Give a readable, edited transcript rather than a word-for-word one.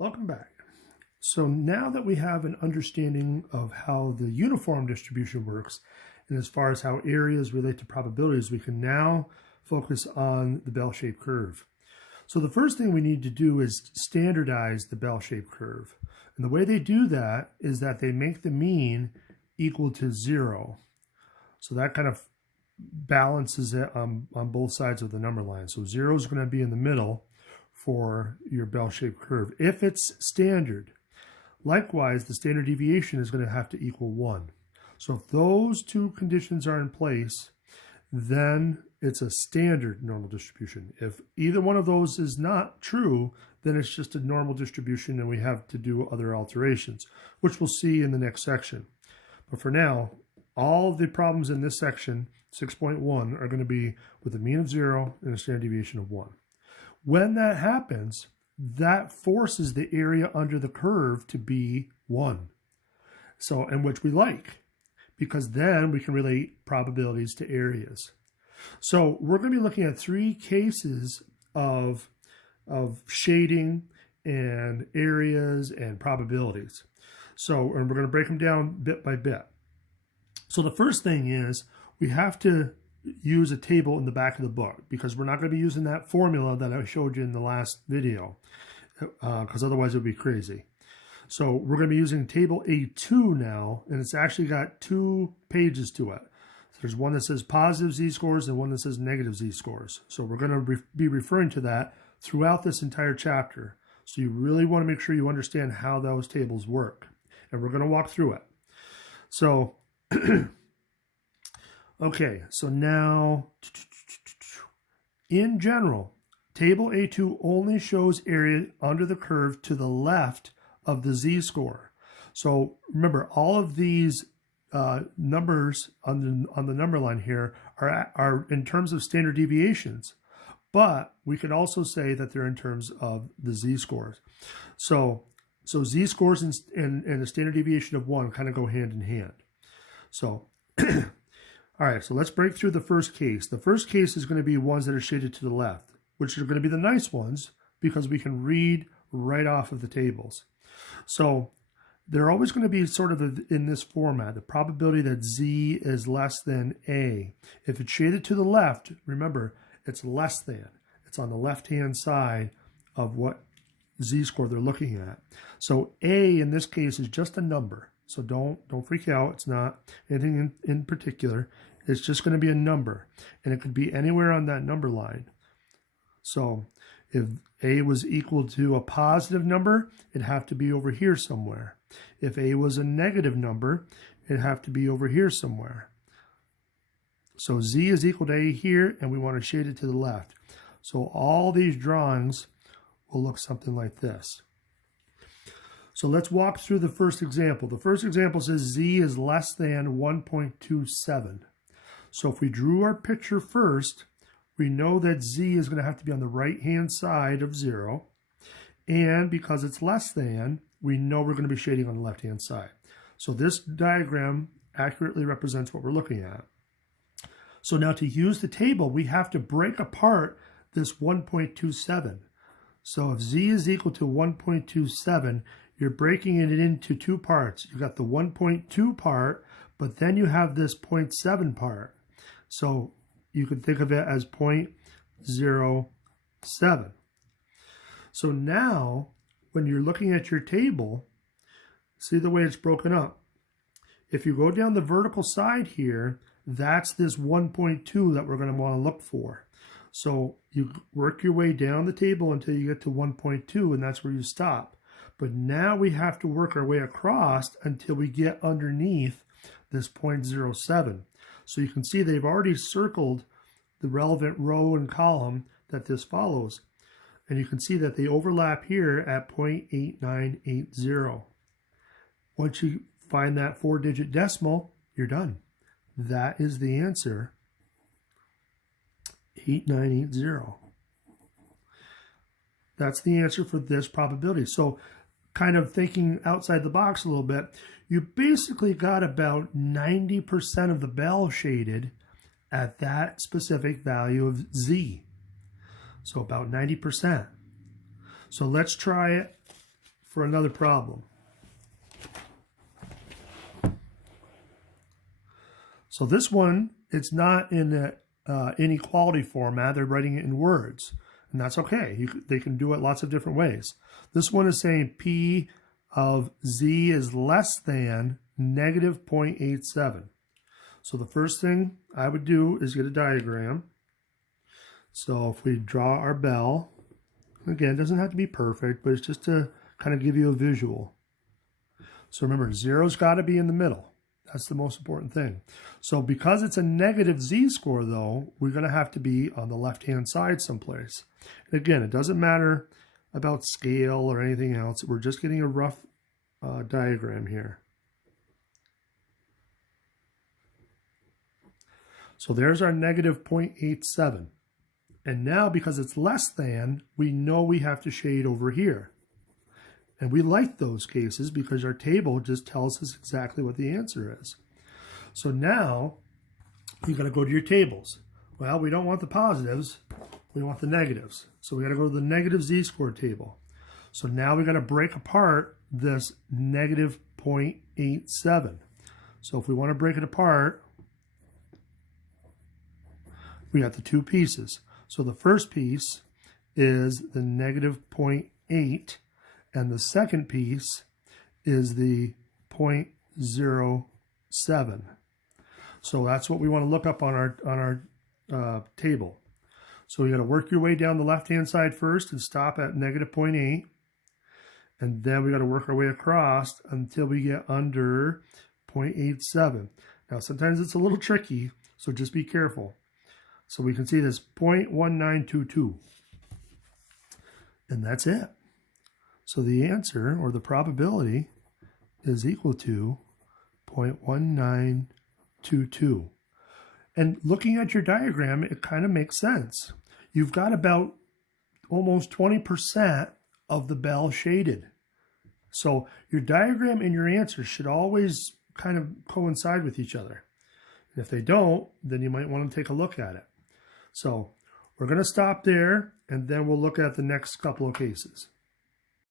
Welcome back. So now that we have an understanding of how the uniform distribution works, and as far as how areas relate to probabilities, we can now focus on the bell-shaped curve. So the first thing we need to do is standardize the bell-shaped curve. And the way they do that is that they make the mean equal to 0. So that kind of balances it on both sides of the number line. So 0 is going to be in the middle for your bell-shaped curve if it's standard. Likewise, the standard deviation is going to have to equal 1. So if those two conditions are in place, then it's a standard normal distribution. If either one of those is not true, then it's just a normal distribution and we have to do other alterations, which we'll see in the next section. But for now, all of the problems in this section, 6.1, are going to be with a mean of 0 and a standard deviation of 1. When that happens, that forces the area under the curve to be 1. So, and which we like, because then we can relate probabilities to areas. So we're going to be looking at 3 cases of shading and areas and probabilities. So, and we're going to break them down bit by bit. So the first thing is we have to use a table in the back of the book, because we're not going to be using that formula that I showed you in the last video, because otherwise it would be crazy. So we're going to be using table A2 now, and it's actually got 2 pages to it. So there's one that says positive z-scores and one that says negative z-scores. So we're going to be referring to that throughout this entire chapter. So you really want to make sure you understand how those tables work. And we're going to walk through it. So okay, so now, in general, table A2 only shows area under the curve to the left of the z-score. So remember, all of these numbers on the number line here are in terms of standard deviations, but we could also say that they're in terms of the z-scores. So z-scores and a standard deviation of 1 kind of go hand in hand. So all right, so let's break through the first case. The first case is going to be ones that are shaded to the left, which are going to be the nice ones because we can read right off of the tables. So they're always going to be sort of in this format, the probability that Z is less than A. If it's shaded to the left, remember, it's less than. It's on the left-hand side of what Z-score they're looking at. So A in this case is just a number. So don't freak out. It's not anything in particular. It's just going to be a number, and it could be anywhere on that number line. So if A was equal to a positive number, it'd have to be over here somewhere. If A was a negative number, it'd have to be over here somewhere. So Z is equal to A here, and we want to shade it to the left. So all these drawings will look something like this. So let's walk through the first example. The first example says Z is less than 1.27. So if we drew our picture first, we know that Z is going to have to be on the right-hand side of 0. And because it's less than, we know we're going to be shading on the left-hand side. So this diagram accurately represents what we're looking at. So now to use the table, we have to break apart this 1.27. So if Z is equal to 1.27, you're breaking it into 2 parts. You've got the 1.2 part, but then you have this 0.7 part. So you could think of it as 0.07. So now, when you're looking at your table, see the way it's broken up. If you go down the vertical side here, that's this 1.2 that we're going to want to look for. So you work your way down the table until you get to 1.2, and that's where you stop. But now we have to work our way across until we get underneath this 0.07. So you can see they've already circled the relevant row and column that this follows. And you can see that they overlap here at 0.8980. Once you find that 4-digit decimal, you're done. That is the answer, 8980. That's the answer for this probability. So kind of thinking outside the box a little bit, you basically got about 90% of the bell shaded at that specific value of Z. So about 90%. So let's try it for another problem. So this one, it's not in the inequality format. They're writing it in words, and that's okay. They can do it lots of different ways. This one is saying P of Z is less than negative 0.87. So the first thing I would do is get a diagram. So if we draw our bell, again, it doesn't have to be perfect, but it's just to kind of give you a visual. So remember, zero's got to be in the middle. That's the most important thing. So because it's a negative z-score, though, we're going to have to be on the left-hand side someplace. And again, it doesn't matter about scale or anything else. We're just getting a rough diagram here. So there's our negative 0.87. And now, because it's less than, we know we have to shade over here. And we like those cases because our table just tells us exactly what the answer is. So now, you got to go to your tables. Well, we don't want the positives, we want the negatives. So we got to go to the negative z-score table. So now we got to break apart this negative 0.87. So if we want to break it apart, we got the two pieces. So the first piece is the negative 0.8, and the second piece is the 0.07. So that's what we want to look up on our table. So you got to work your way down the left-hand side first and stop at negative 0.8. And then we got to work our way across until we get under 0.87. Now, sometimes it's a little tricky, so just be careful. So we can see this 0.1922. And that's it. So the answer, or the probability, is equal to 0.1922. And looking at your diagram, it kind of makes sense. You've got about almost 20% of the bell shaded. So your diagram and your answer should always kind of coincide with each other. And if they don't, then you might want to take a look at it. So we're going to stop there, and then we'll look at the next couple of cases.